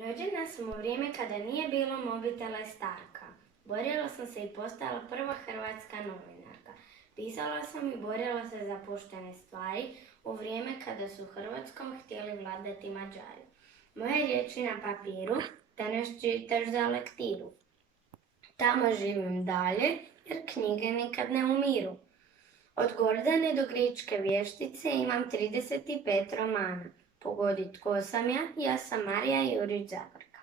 Rođena sam u vrijeme kada nije bilo mobitela i Starka. Borila sam se i postala prva hrvatska novinarka. Pisala sam i borila se za poštene stvari u vrijeme kada su Hrvatskom htjeli vladati Mađari. Moje riječi na papiru danas čitaš za lektiru. Tamo živim dalje jer knjige nikad ne umiru. Od Gordane do Gričke vještice imam 35 romana. Pogodi tko sam ja, ja sam Marija Jurić Zagorka.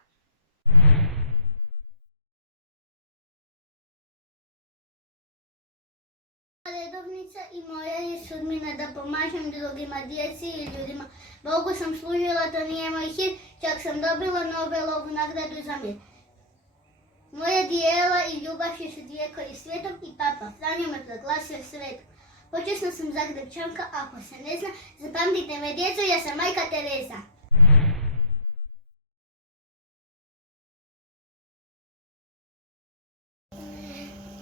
Redovnica i moja je sudbina da pomažem drugima, djeci i ljudima. Bogu sam služila, to nije moj hit, čak sam dobila Nobelovu nagradu za mir. Moja dijela i ljubavši su dijeko i svijetom i Papa Franjo me proglasio svetom. Počasna sam Zagrebčanka, ako se ne zna, zapamtite me djeco, ja sam majka Tereza.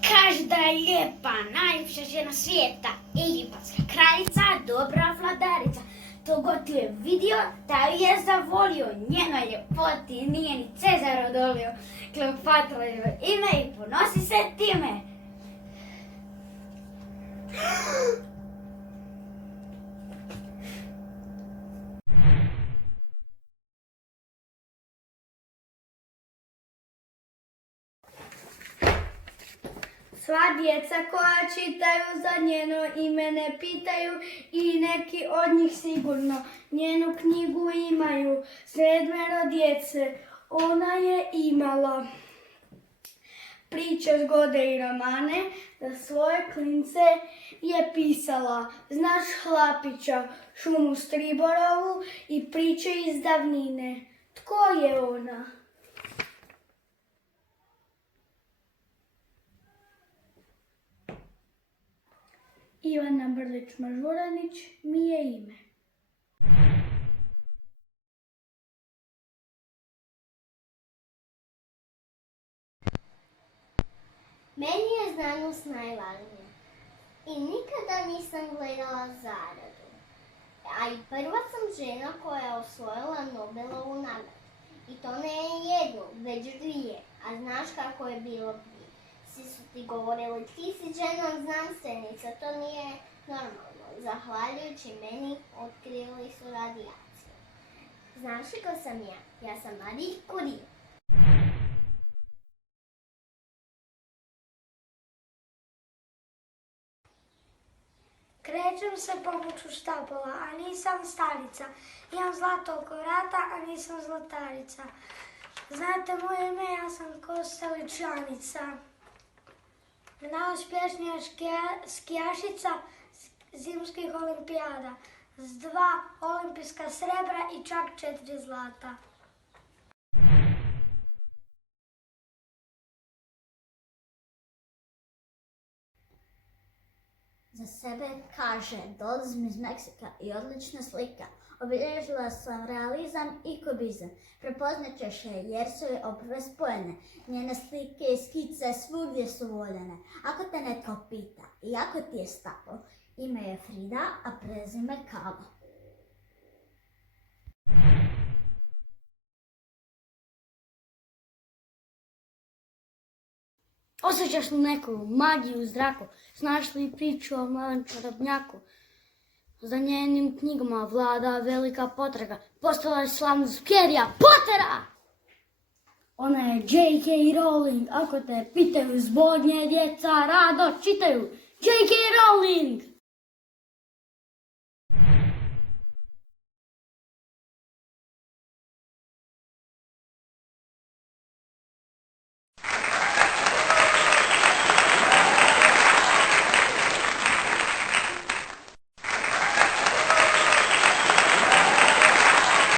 Kaže da je lijepa, najljepša žena svijeta, egipatska kraljica, dobra vladarica. To god tu je vidio, taj je zavolio, njenoj ljepoti nije ni Cezar odolio. Kleopatra je ime i ponosi se time. Sva djeca koja čitaju za njeno ime ne pitaju i neki od njih sigurno njenu knjigu imaju. 7 djece ona je imala. Priče, zgode i romane za svoje klince je pisala. Znaš Hlapića, šumu Striborovu i priče iz davnine. Tko je ona? Ivana Brlić-Mažuranić mi je ime. Meni je znanost najvažnija i nikada nisam gledala zaradu. A i prva sam žena koja je osvojila Nobelovu nagradu. I to ne jednu, već 2. A znaš kako je bilo prije? Svi su ti govorili, ti si žena znanstvenica, to nije normalno. Zahvaljujući meni otkrili su radijaciju. Znaš li ko sam ja? Ja sam Marie Curie. Krećem se pomoću štapova, a nisam starica. Imam zlato oko vrata, a nisam zlatarica. Znate moje ime, ja sam Kosteličanica. Najuspješnija skijašica zimskih olimpijada s 2 olimpijska srebra i čak 4 zlata. Za sebe kaže, dolazim iz Meksika i odlična slika. Obilježila sam realizam i kubizam. Prepoznat ćeš je jer su je oprve spojene. Njene slike i skice svugdje su voljene. Ako te netko pita i ako ti je stalo, ime je Frida, a prezime Kavo. Osjećaš li neku magiju u zraku? Znaš li priču o malom čarobnjaku? Za njenim knjigama vlada velika potraga. Postala je slavnost Harrya Pottera! Ona je J.K. Rowling. Ako te pitaju zbog nje, djeca rado čitaju. J.K. Rowling!